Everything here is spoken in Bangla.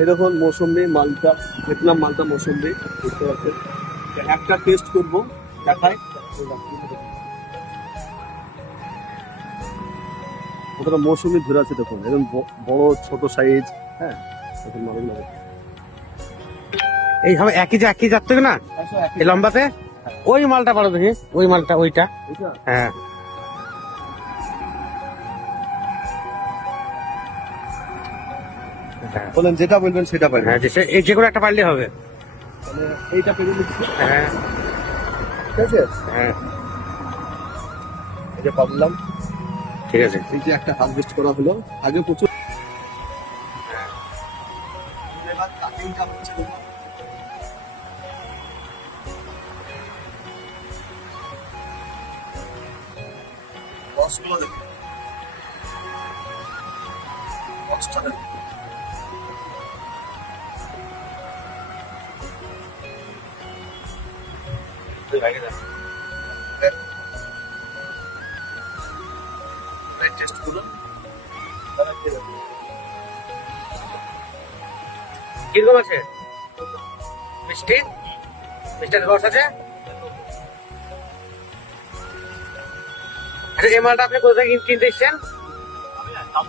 এই দেখুন মৌসুম্বি, মালটা, ভিয়েতনাম মালটা মৌসুম্বি বুঝতে পারছেন। একটা টেস্ট করবো, দেখাই কতটা মৌসুমি ধরে আছে। দেখুন একদম বড় ছোট সাইজ। হ্যাঁ দেখুন ভালো লাগে। এইভাবে একই যে একই যাচ্ছে না এই লম্বাতে। ওই মালটা পারো দেখি, ওই মালটা ওইটা। এটা হ্যাঁ বলেন, যেটা বলবেন সেটা পাবেন। হ্যাঁ, এই যে কোনো একটা পারলে হবে। মানে এইটা পেরে নিচ্ছি, হ্যাঁ ঠিক আছে। হ্যাঁ এই যে পাবলাম, ঠিক আছে। এই যে একটা হারভেস্ট করা হলো। আগে প্রচুর এবার কাটিংটা হচ্ছে দেখুন। বক্সগুলো দেখুন, বক্সটা দেখুন। টেস্ট করুন। কিরকম আছে? মিষ্টি, মিষ্টির রস আছে। আচ্ছা, এই মালটা আপনি কোথা থেকে কিনতে এসছেন?